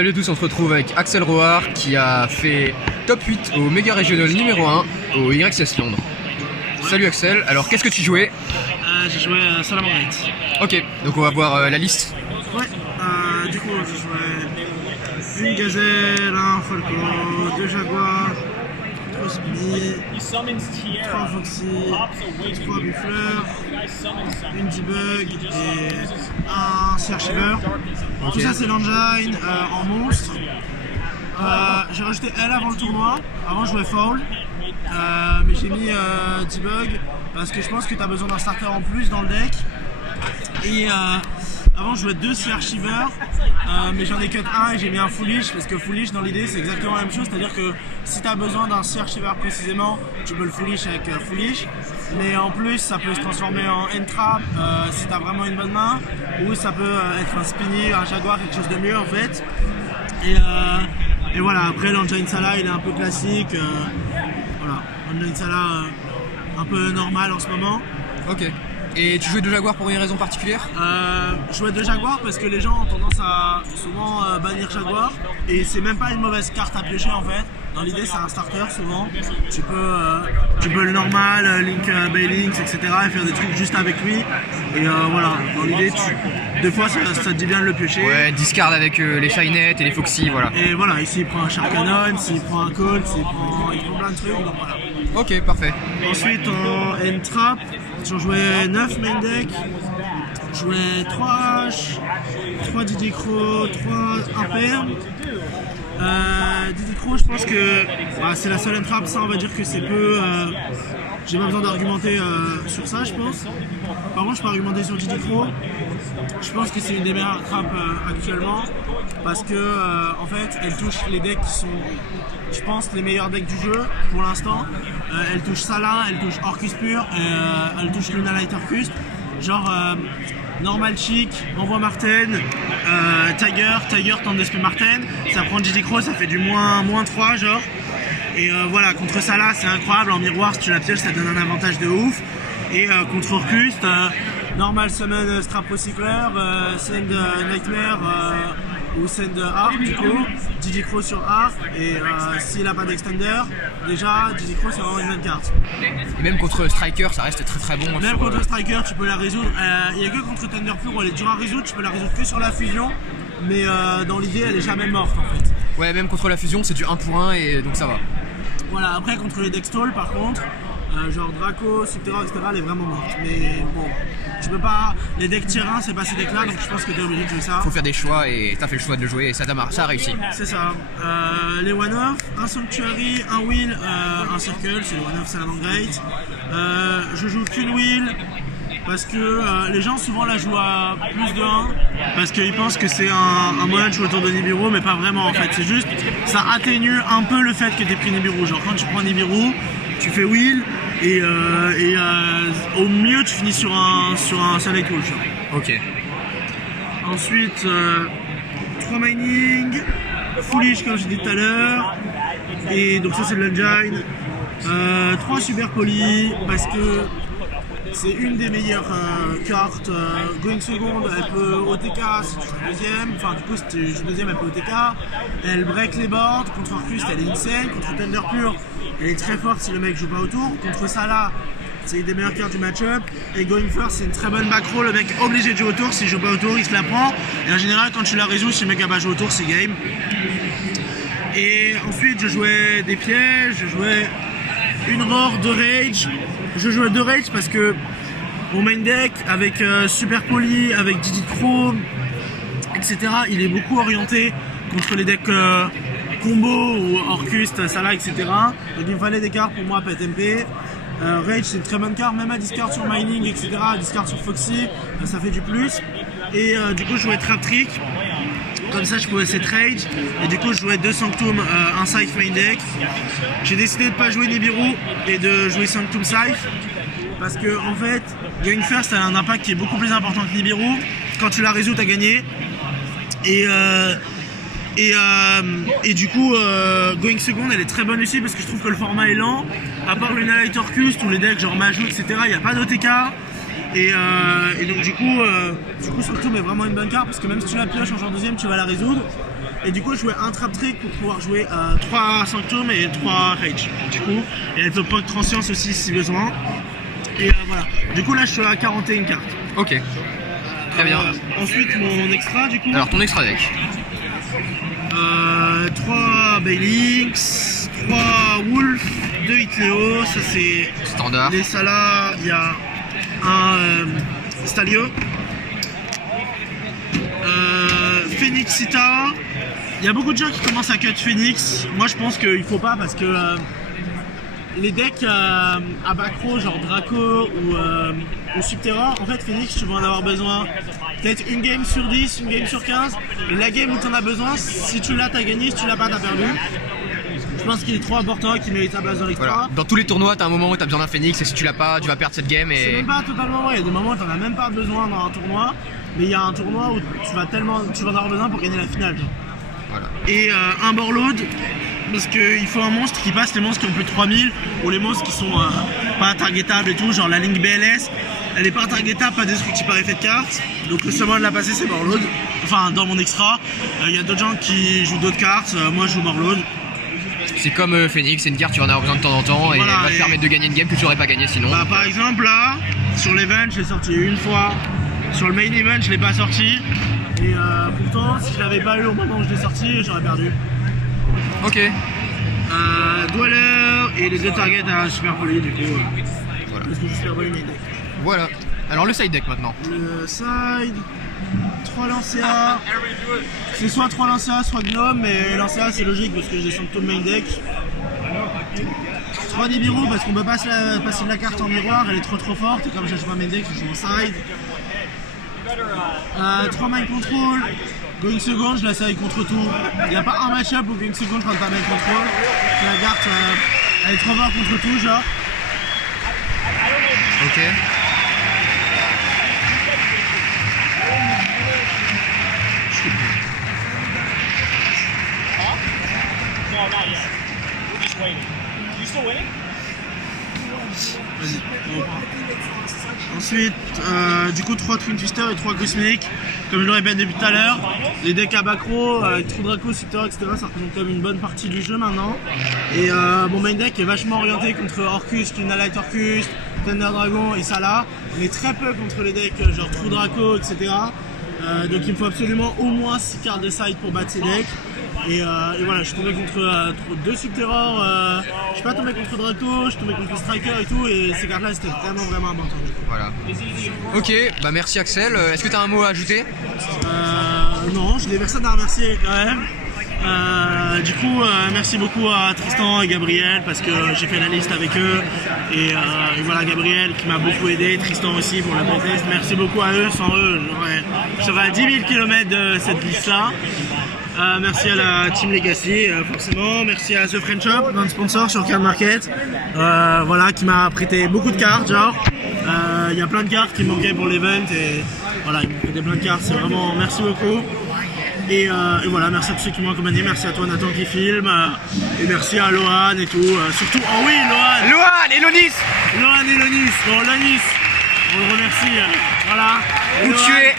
Salut à tous, on se retrouve avec Axel Rohar qui a fait top 8 au Méga Régional numéro 1 au YCS Londres. Salut Axel, alors qu'est-ce que tu jouais? J'ai joué à Salamandrite. Ok, donc on va voir la liste. Ouais, du coup j'ai joué une gazelle, un falco, deux jaguars, 3 spinny, 3 foxy, 3 buffleurs, une debug et un Searchiver. Ok. Tout ça c'est l'engine en monstre. J'ai rajouté L avant le tournoi, avant je jouais Foul, mais j'ai mis debug parce que je pense que tu as besoin d'un starter en plus dans le deck. Et avant je jouais 2 Searchiver, mais j'en ai cut un et j'ai mis un Foolish parce que Foolish dans l'idée c'est exactement la même chose, c'est à dire que si tu as besoin d'un Searchiver précisément tu peux le Foolish avec Foolish, mais en plus ça peut se transformer en Entrap si tu as vraiment une bonne main, ou ça peut être un Spinny, un Jaguar, quelque chose de mieux en fait. Et voilà, après l'Engine Salah il est un peu classique, voilà, Engine Salah un peu normal en ce moment. Ok. Et tu jouais de Jaguar pour une raison particulière? Je jouais de Jaguar parce que les gens ont tendance à souvent bannir Jaguar, et c'est même pas une mauvaise carte à piocher en fait. Dans l'idée c'est un starter souvent, tu peux le normal, Link Baylinks etc. et faire des trucs juste avec lui, et voilà, dans l'idée des fois ça te dit bien de le piocher. Ouais, discard avec les Shynet et les Foxy, voilà. Et voilà, ici il prend un Shark Cannon, s'il prend un Colt, il prend plein de trucs, donc voilà. Ok, parfait. Ensuite en N-Trap, j'en jouais 9 main deck, je jouais 3 H, 3 Didi Crow, 3 Imperm. Didi Crow, je pense que c'est la seule N-Trap, ça on va dire que c'est peu... j'ai pas besoin d'argumenter sur ça je pense. Par contre je peux argumenter sur Didi Crow. Je pense que c'est une des meilleures trappes actuellement parce que en fait elle touche les decks qui sont, je pense, les meilleurs decks du jeu pour l'instant. Elle touche Salah, elle touche Orcus Pur, elle touche Lunalight Orcus. Genre Normal Chic, Envoie Marten, Tiger tente d'esprit Marten, ça prend Didi Crow, ça fait du moins 3 genre. Et voilà, contre Salah c'est incroyable, en miroir si tu la pièges ça donne un avantage de ouf. Et contre Orcus, Normal Summon Strap Recycler, Send Nightmare ou Send Arc du coup, Didi Crow sur Arc, et s'il a pas d'extender, déjà Didi Crow c'est vraiment une bonne carte. Et même contre Striker ça reste très très bon. Même contre Striker tu peux la résoudre, il n'y a que contre Thunder Pure où elle est dure à résoudre, tu peux la résoudre que sur la fusion, mais dans l'idée elle est jamais morte en fait. Ouais, même contre la fusion c'est du 1 pour 1 et donc ça va. Voilà, après contre les deck stall par contre, genre Draco, Subterra, etc. elle est vraiment morte. Mais bon, tu peux pas. Les decks tier 1 c'est pas ces decks là, donc je pense que t'es obligé de jouer ça. Faut faire des choix et t'as fait le choix de le jouer et ça a réussi. C'est ça. Les one-off, un Sanctuary, un Wheel, un Circle, c'est le one-off Salamandrite. Je joue qu'une Wheel parce que les gens souvent la jouent à plus de 1 parce qu'ils pensent que c'est un moyen de jouer autour de Nibiru, mais pas vraiment en fait. C'est juste, ça atténue un peu le fait que t'aies pris Nibiru. Genre quand tu prends Nibiru, tu fais Wheel et au mieux tu finis sur un Soleil Tool. Ok. Ensuite 3 mining, Foolish comme j'ai dit tout à l'heure, et donc ça c'est de l'engine. 3 super poly parce que c'est une des meilleures cartes. Going seconde, elle peut OTK si tu joues deuxième, enfin du coup si tu joues deuxième elle peut OTK. Elle break les boards, contre Arcus elle est insane, contre Thunder Pure elle est très forte si le mec joue pas autour, contre Salah c'est une des meilleures cartes du match-up, et Going First c'est une très bonne back roll, le mec est obligé de jouer autour, s'il joue pas autour il se la prend, et en général quand tu la résous si le mec a pas joué autour c'est game. Et ensuite je jouais des pièges, je jouais une roar, 2 rage. Je jouais 2 rage parce que mon main deck avec Super Poly, avec Didi Crow, etc. il est beaucoup orienté contre les decks combo ou Orcus, Salah, etc. Donc il me fallait des cartes pour moi pet MP. Rage c'est une très bonne carte, même à discard sur mining, etc. À discard sur Foxy, ça fait du plus. Et du coup je jouais Trap Trick. Comme ça je pouvais set rage, et du coup je jouais 2 Sanctum, un Scythe main deck. J'ai décidé de pas jouer Nibiru et de jouer Sanctum Scythe parce que en fait Going First a un impact qui est beaucoup plus important que Nibiru. Quand tu la résous t'as gagné, et du coup Going Second elle est très bonne aussi parce que je trouve que le format est lent, à part Lunalight Orcus, tous les decks genre Majou etc, il n'y a pas d'OTK. Et donc du coup Sanctum est vraiment une bonne carte parce que même si tu la pioches en genre deuxième tu vas la résoudre. Et du coup, je jouais un trap trick pour pouvoir jouer 3 Sanctum et 3 Rage. Du coup, et elle te poke Transcience aussi si besoin. Et voilà. Du coup, là, je suis à 41 cartes. Ok. Très bien. Ensuite, mon extra, du coup. Alors, ton extra deck. 3 Baylix, 3 Wolf, 2 Hitleo, ça c'est Standard. les Salas, il y a un Stalio, Phoenixita. Il y a beaucoup de gens qui commencent à cut Phoenix. Moi je pense qu'il faut pas parce que les decks à Bacro, genre Draco ou Subterror, en fait Phoenix tu vas en avoir besoin peut-être une game sur 10, une game sur 15. Et la game où tu en as besoin, si tu l'as t'as gagné, si tu l'as pas t'as perdu. Je pense qu'il est trop important, qu'il mérite sa place dans l'extra. Voilà. Dans tous les tournois, t'as un moment où t'as besoin d'un Phoenix et si tu l'as pas, tu vas perdre cette game. C'est Et même pas totalement vrai, il y a des moments où t'en as même pas besoin dans un tournoi, mais il y a un tournoi où tu vas en avoir besoin pour gagner la finale. Genre. voilà. Et un Borload, parce qu'il faut un monstre qui passe les monstres qui ont plus de 3000 ou les monstres qui sont pas targetables et tout, genre la Link BLS, elle est pas targetable, pas destructible par effet de carte, donc le seul moyen de la passer c'est Borload. Enfin, dans mon extra, il y a d'autres gens qui jouent d'autres cartes, moi je joue Borload. C'est comme Phoenix, c'est une carte tu en as besoin de temps en temps et Voilà, elle va te permettre de gagner une game que tu aurais pas gagné sinon. Bah, par exemple là, sur l'event je l'ai sorti une fois, sur le main event je l'ai pas sorti, et pourtant si je l'avais pas eu au moment où je l'ai sorti, j'aurais perdu. Ok. Dweller et les deux targets à Super Poly du coup, Voilà. parce que je suis Super Poly main deck. Voilà. Alors le side deck maintenant. Le side, 3 Lancea, c'est soit 3 Lancea soit Gnome, mais Lancea c'est logique parce que je descends tout le main deck. 3 Nibiru parce qu'on peut pas passer de la carte en miroir, elle est trop forte, et comme je joue pas main deck, je joue en side. 3 Mind Control, Going Second, je la side contre tout. Il n'y a pas un match-up où Going Second prend pas Mind Control. La carte elle est trop forte contre tout, genre. Ok. No, not yet. We're just waiting. You still waiting? Vas-y, on reprend. Ensuite, du coup 3 Twin Twister et 3 Cosmic. Comme je le répète depuis tout à l'heure, les decks à Bacro, avec True Draco, Subterror, etc. ça représente comme une bonne partie du jeu maintenant. Et mon main deck est vachement orienté contre Orcus, Lunalight Orcus, Thunder Dragon et Salah. Mais très peu contre les decks genre True Draco, etc. Donc il me faut absolument au moins 6 cartes de side pour battre ces decks. Et voilà, je suis tombé contre 2 Subterror, je suis pas tombé contre Draco, je suis tombé contre Striker et tout, et ces cartes là c'était vraiment important. Voilà. Ok, bah merci Axel. Est-ce que tu as un mot à ajouter? Non, j'ai des personnes à remercier quand même. Du coup, merci beaucoup à Tristan et Gabriel parce que j'ai fait la liste avec eux. Et voilà, Gabriel qui m'a beaucoup aidé, Tristan aussi pour le playtest. Merci beaucoup à eux, sans eux, je serais à 10 000 km de cette liste-là. Merci à la Team Legacy, forcément. Merci à The Friend Shop, notre sponsor sur Card Market, voilà, qui m'a prêté beaucoup de cartes, genre. Il y a plein de cartes qui me manquaient pour l'event et voilà, il m'a prêté plein de cartes, c'est vraiment merci beaucoup. Et voilà, merci à tous ceux qui m'ont accompagné, merci à toi Nathan qui filme, et merci à Lohan et tout, surtout, oh oui, Lohan! Lohan et Lonis. Lohan et Lonis, bon Lonis, on le remercie, voilà. Et Où Lohan, tu es,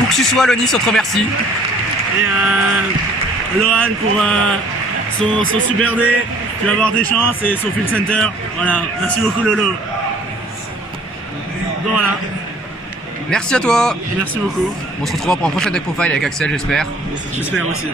où que tu sois Lonis, on te remercie. Et Lohan pour son super dé, tu vas avoir des chances, et son full center, voilà, merci beaucoup Lolo. Bon voilà, Merci à toi. et merci beaucoup, On se retrouvera pour un prochain deck profile avec Axel, j'espère. j'espère aussi.